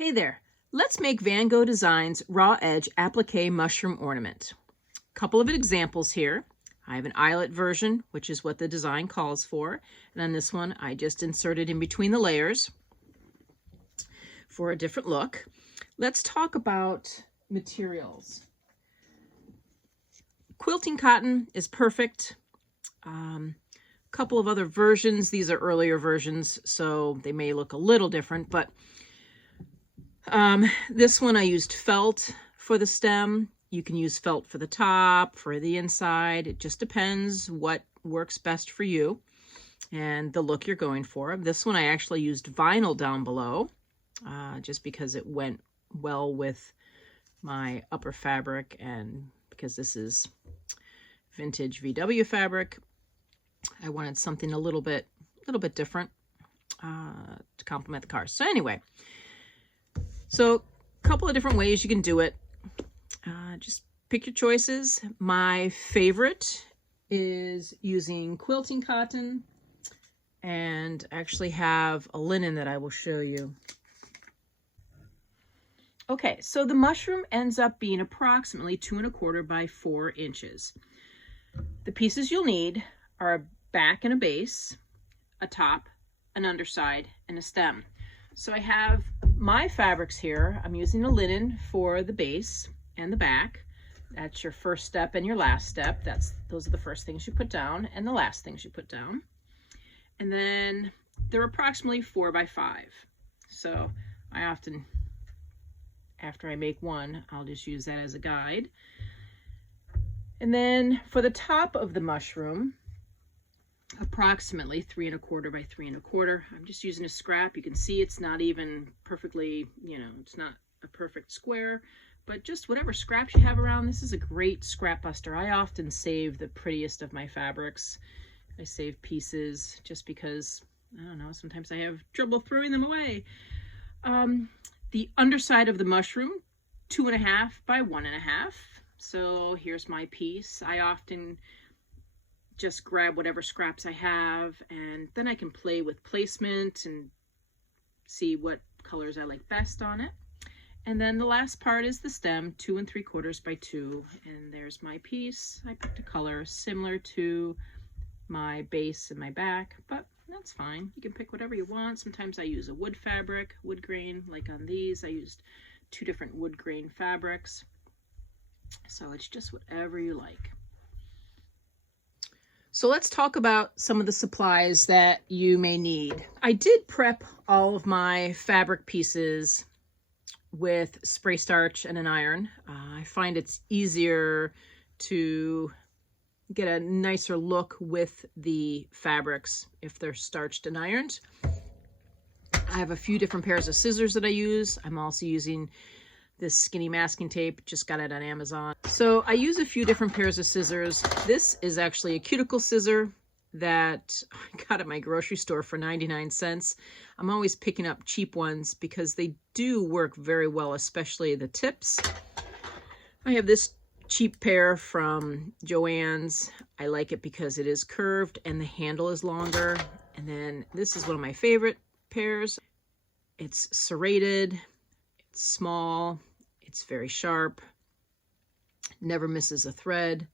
Hey there, let's make Van Gogh Designs Raw Edge Applique Mushroom Ornament. A couple of examples here. I have an eyelet version, which is what the design calls for. And on this one, I just inserted in between the layers for a different look. Let's talk about materials. Quilting cotton is perfect. Couple of other versions. These are earlier versions, so they may look a little different, but this one I used felt for the stem. You can use felt for the top, for the inside. It just depends what works best for you and the look you're going for. This one I actually used vinyl down below, just because it went well with my upper fabric, and because this is vintage VW fabric, I wanted something a little bit different to complement the car. So anyway, so a couple of different ways you can do it. Just pick your choices. My favorite is using quilting cotton, and actually have a linen that I will show you. Okay, so the mushroom ends up being approximately 2 1/4 by 4 inches. The pieces you'll need are a back and a base, a top, an underside, and a stem. So I have my fabrics here. I'm using a linen for the base and the back. That's your first step and your last step. Those are the first things you put down and the last things you put down. And then they're approximately 4 by 5. So I often, after I make one, I'll just use that as a guide. And then for the top of the mushroom, approximately 3 1/4 by 3 1/4. I'm just using a scrap. You can see it's not even perfectly, it's not a perfect square, but just whatever scraps you have around. This is a great scrap buster. I often save the prettiest of my fabrics. I save pieces just because, I don't know, sometimes I have trouble throwing them away. The underside of the mushroom, 2 1/2 by 1 1/2. So here's my piece. I often just grab whatever scraps I have, and then I can play with placement and see what colors I like best on it. And then the last part is the stem, 2 3/4 by 2, and there's my piece. I picked a color similar to my base and my back, but that's fine. You can pick whatever you want. Sometimes I use a wood fabric, wood grain, like on these. I used 2 different wood grain fabrics. So it's just whatever you like. So let's talk about some of the supplies that you may need. I did prep all of my fabric pieces with spray starch and an iron. I find it's easier to get a nicer look with the fabrics if they're starched and ironed. I have a few different pairs of scissors that I use. I'm also using this skinny masking tape, just got it on Amazon. So I use a few different pairs of scissors. This is actually a cuticle scissor that I got at my grocery store for 99 cents. I'm always picking up cheap ones because they do work very well, especially the tips. I have this cheap pair from Joann's. I like it because it is curved and the handle is longer. And then this is one of my favorite pairs. It's serrated, it's small, it's very sharp, never misses a thread,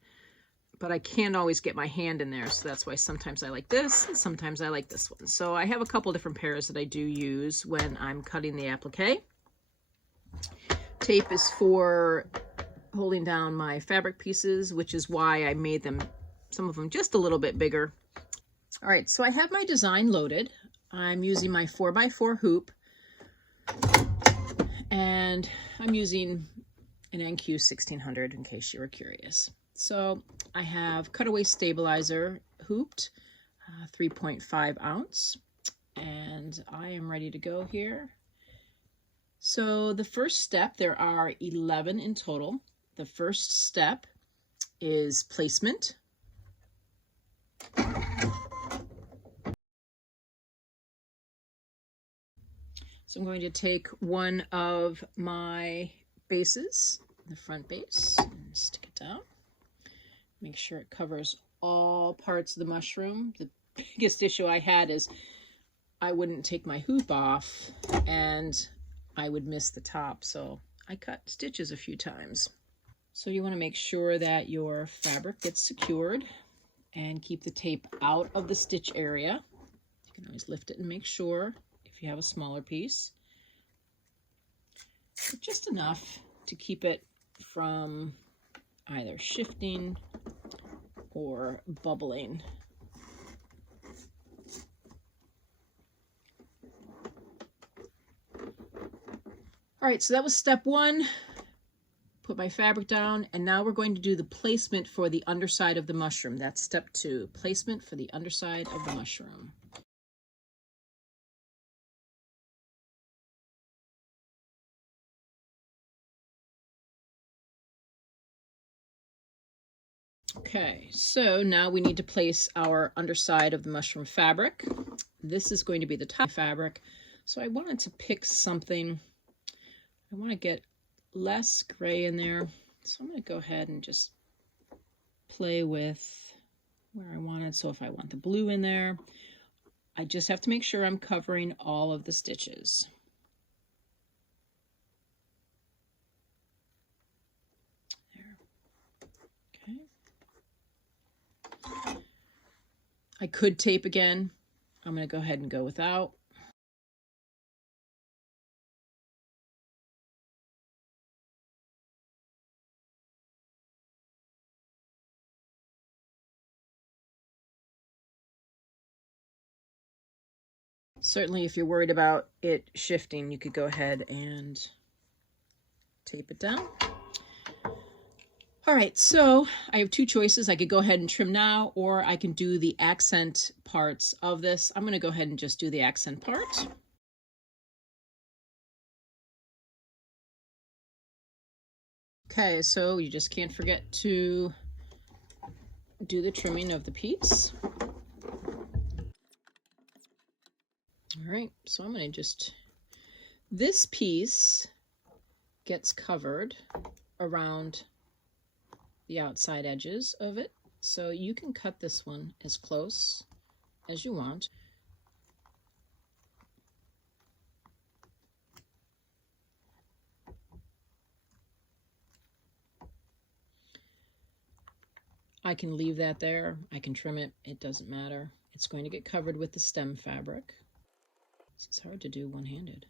but I can't always get my hand in there, so that's why sometimes I like this and sometimes I like this one. So I have a couple different pairs that I do use when I'm cutting the applique. Tape is for holding down my fabric pieces, which is why I made them, some of them just a little bit bigger. All right, so I have my design loaded. I'm using my 4x4 hoop, and I'm using an NQ 1600 in case you were curious. So I have cutaway stabilizer hooped, 3.5 ounce, and I am ready to go here. So the first step, there are 11 in total. The first step is placement. So I'm going to take one of my bases, the front base, and stick it down. Make sure it covers all parts of the mushroom. The biggest issue I had is I wouldn't take my hoop off and I would miss the top, so I cut stitches a few times. So you want to make sure that your fabric gets secured and keep the tape out of the stitch area. You can always lift it and make sure if you have a smaller piece. But just enough to keep it from either shifting or bubbling. All right, so that was step one. Put my fabric down, and now we're going to do the placement for the underside of the mushroom. That's step two, placement for the underside of the mushroom. Okay, so now we need to place our underside of the mushroom fabric. This is going to be the top fabric. So I wanted to pick something. I want to get less gray in there. So I'm going to go ahead and just play with where I want it. So if I want the blue in there, I just have to make sure I'm covering all of the stitches. I could tape again. I'm going to go ahead and go without. Certainly, if you're worried about it shifting, you could go ahead and tape it down. All right, so I have two choices. I could go ahead and trim now, or I can do the accent parts of this. I'm going to go ahead and just do the accent part. Okay, so you just can't forget to do the trimming of the piece. All right, so I'm going to just, this piece gets covered around the outside edges of it. So you can cut this one as close as you want. I can leave that there. I can trim it. It doesn't matter. It's going to get covered with the stem fabric. It's hard to do one-handed.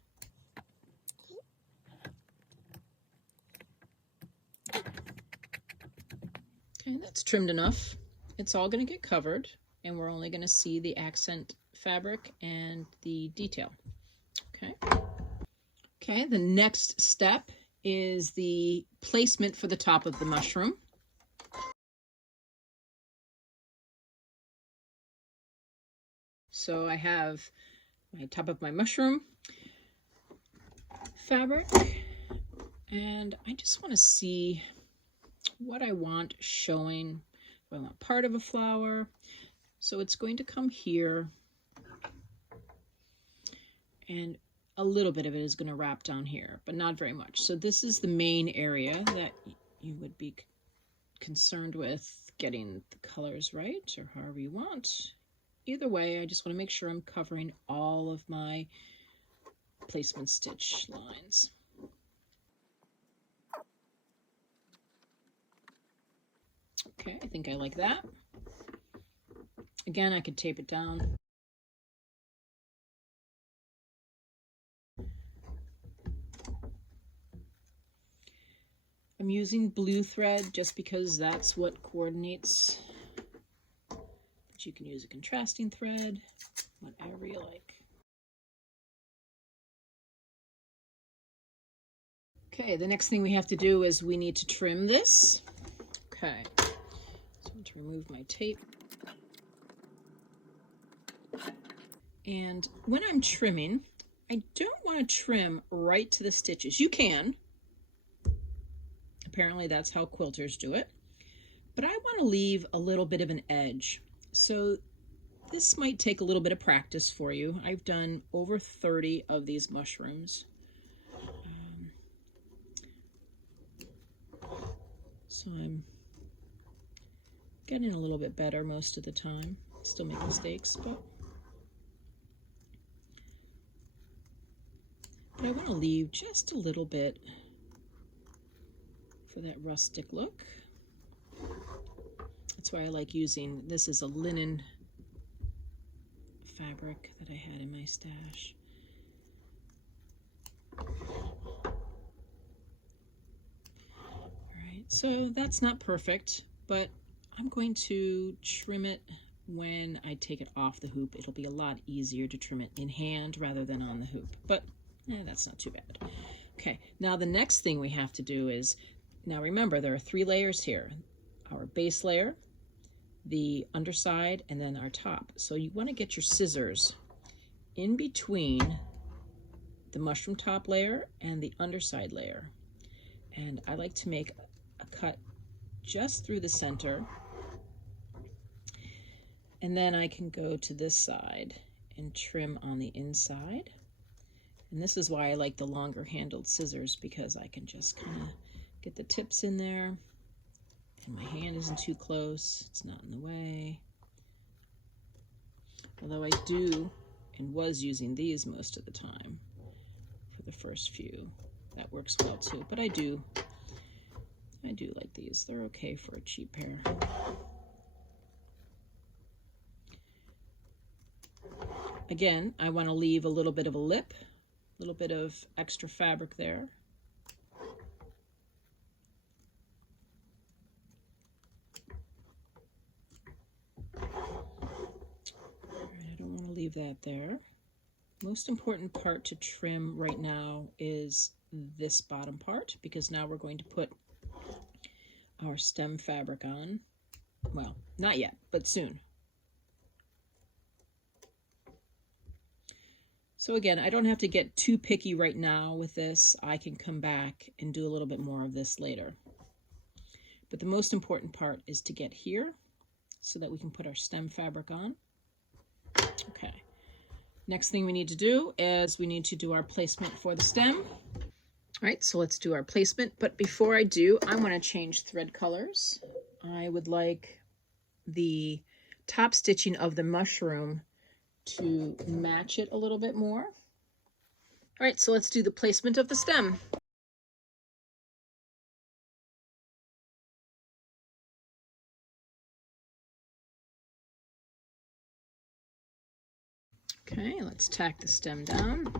Okay, that's trimmed enough. It's all going to get covered, and we're only going to see the accent fabric and the detail. Okay. Okay, the next step is the placement for the top of the mushroom. So I have my top of my mushroom fabric, and I just want to see what I want showing. I want part of a flower, so it's going to come here, and a little bit of it is going to wrap down here, but not very much. So this is the main area that you would be concerned with getting the colors right, or however you want. Either way, I just want to make sure I'm covering all of my placement stitch lines. Okay, I think I like that. Again, I could tape it down. I'm using blue thread just because that's what coordinates, but you can use a contrasting thread, whatever you like. Okay, the next thing we have to do is we need to trim this. Okay, so I'm going to remove my tape. And when I'm trimming, I don't want to trim right to the stitches. You can. Apparently that's how quilters do it. But I want to leave a little bit of an edge. So this might take a little bit of practice for you. I've done over 30 of these mushrooms. So I'm getting a little bit better most of the time. Still make mistakes, but But I want to leave just a little bit for that rustic look. That's why I like using, this is a linen fabric that I had in my stash. Alright, so that's not perfect, but I'm going to trim it when I take it off the hoop. It'll be a lot easier to trim it in hand rather than on the hoop, but that's not too bad. Okay, now the next thing we have to do is, now remember there are 3 layers here. Our base layer, the underside, and then our top. So you want to get your scissors in between the mushroom top layer and the underside layer. And I like to make a cut just through the center. And then I can go to this side and trim on the inside. And this is why I like the longer handled scissors, because I can just kind of get the tips in there. And my hand isn't too close, it's not in the way. Although I do and was using these most of the time for the first few. That works well too, but I do like these. They're okay for a cheap pair. Again, I want to leave a little bit of a lip, a little bit of extra fabric there. Leave that there. Most important part to trim right now is this bottom part, because now we're going to put our stem fabric on. Well, not yet, but soon. So again, I don't have to get too picky right now with this. I can come back and do a little bit more of this later. But the most important part is to get here so that we can put our stem fabric on. Okay, next thing we need to do is we need to do our placement for the stem. All right, so let's do our placement. But before I do, I want to change thread colors. I would like the top stitching of the mushroom to match it a little bit more. All right, so let's do the placement of the stem. Okay, let's tack the stem down.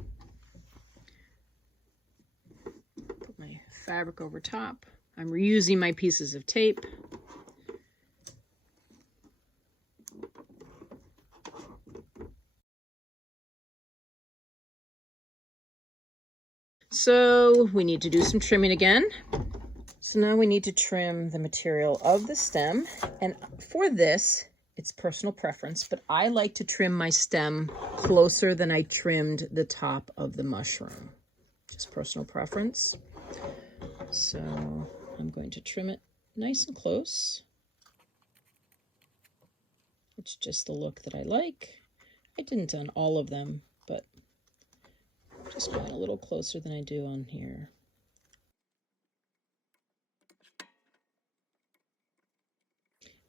Put my fabric over top. I'm reusing my pieces of tape. So we need to do some trimming again. So now we need to trim the material of the stem. And for this, it's personal preference, but I like to trim my stem closer than I trimmed the top of the mushroom. Just personal preference. So I'm going to trim it nice and close. It's just the look that I like. I didn't on all of them, but just going a little closer than I do on here.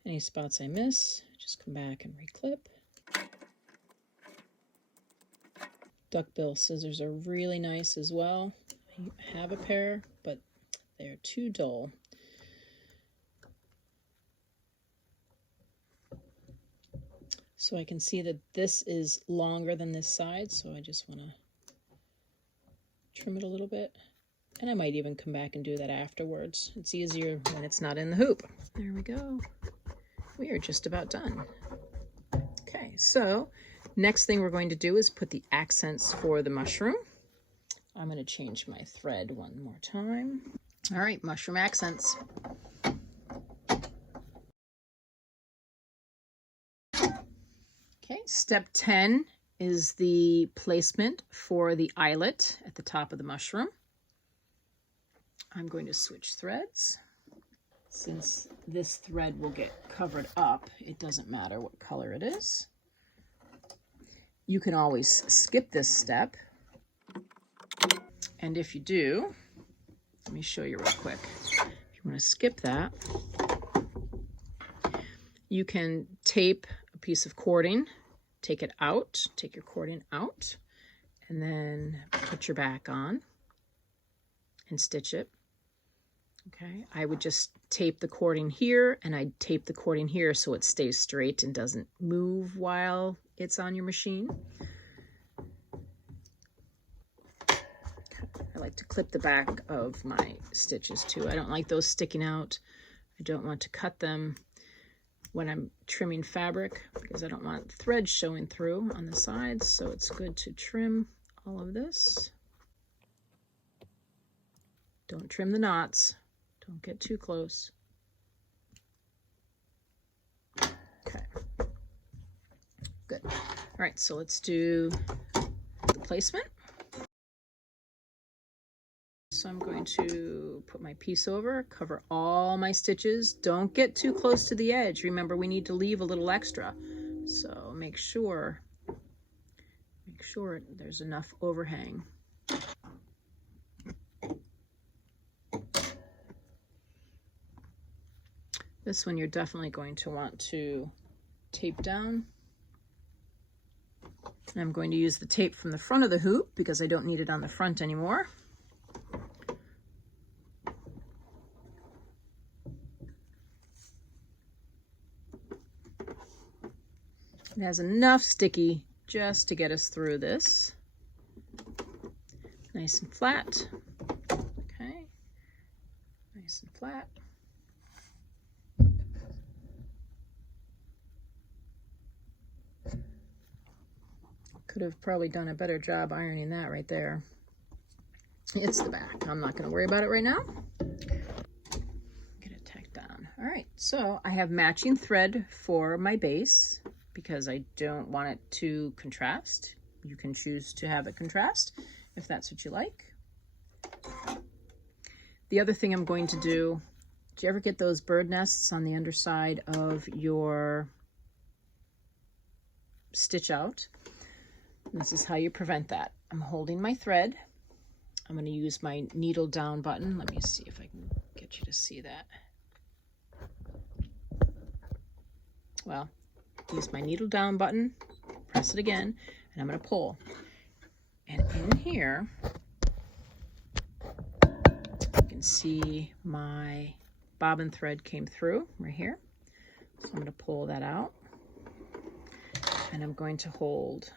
Any spots I miss, just come back and reclip. Duckbill scissors are really nice as well. I have a pair, but they're too dull. So I can see that this is longer than this side, so I just want to trim it a little bit. And I might even come back and do that afterwards. It's easier when it's not in the hoop. There we go. We are just about done. Okay, so next thing we're going to do is put the accents for the mushroom. I'm going to change my thread one more time. All right, mushroom accents. Okay, step 10 is the placement for the eyelet at the top of the mushroom. I'm going to switch threads. Since this thread will get covered up, it doesn't matter what color it is. You can always skip this step. And if you do, let me show you real quick. If you want to skip that, you can tape a piece of cording, take it out, take your cording out, and then put your back on and stitch it. Okay, I would just tape the cording here, and I'd tape the cording here so it stays straight and doesn't move while it's on your machine. I like to clip the back of my stitches too. I don't like those sticking out. I don't want to cut them when I'm trimming fabric because I don't want thread showing through on the sides, so it's good to trim all of this. Don't trim the knots. Don't get too close. Okay. Good. All right, so let's do the placement. So I'm going to put my piece over, cover all my stitches. Don't get too close to the edge. Remember, we need to leave a little extra. So make sure there's enough overhang. This one you're definitely going to want to tape down. And I'm going to use the tape from the front of the hoop because I don't need it on the front anymore. It has enough sticky just to get us through this. Nice and flat. Okay, nice and flat. Could have probably done a better job ironing that right there. It's the back. I'm not going to worry about it right now. Get it tacked down. All right, so I have matching thread for my base because I don't want it to contrast. You can choose to have it contrast if that's what you like. The other thing I'm going to do, you ever get those bird nests on the underside of your stitch out? This is how you prevent that. I'm holding my thread. I'm going to use my needle down button. Let me see if I can get you to see that. Well, use my needle down button, press it again, and I'm going to pull. And in here, you can see my bobbin thread came through right here. So I'm going to pull that out. And I'm going to hold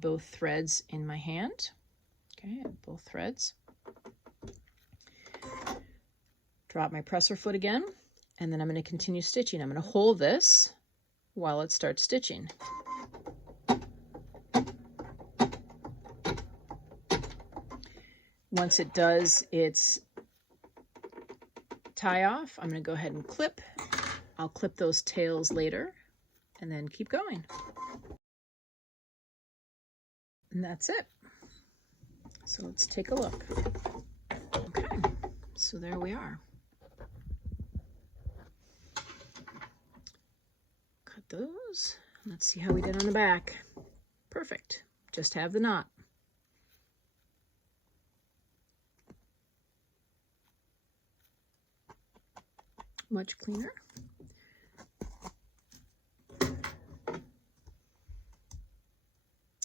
both threads in my hand. Okay, both threads. Drop my presser foot again, and then I'm going to continue stitching. I'm going to hold this while it starts stitching. Once it does its tie off, I'm going to go ahead and clip. I'll clip those tails later and then keep going. And that's it. So let's take a look. Okay, so there we are. Cut those. Let's see how we did on the back. Perfect. Just have the knot. Much cleaner.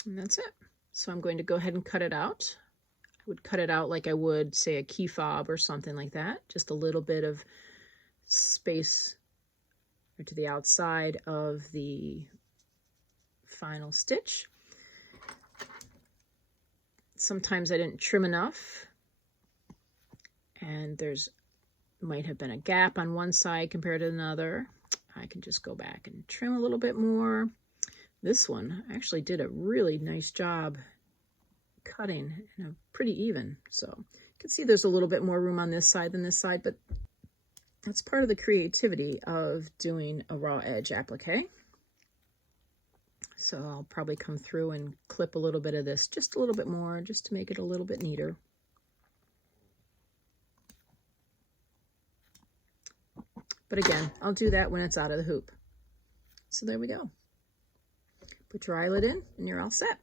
And that's it. So I'm going to go ahead and cut it out. I would cut it out like I would, say, a key fob or something like that. Just a little bit of space to the outside of the final stitch. Sometimes I didn't trim enough, and there's might have been a gap on one side compared to another. I can just go back and trim a little bit more. This one actually did a really nice job cutting, and pretty even. So you can see there's a little bit more room on this side than this side, but that's part of the creativity of doing a raw edge applique. So I'll probably come through and clip a little bit of this, just a little bit more, just to make it a little bit neater. But again, I'll do that when it's out of the hoop. So there we go. Put your eyelet in and you're all set.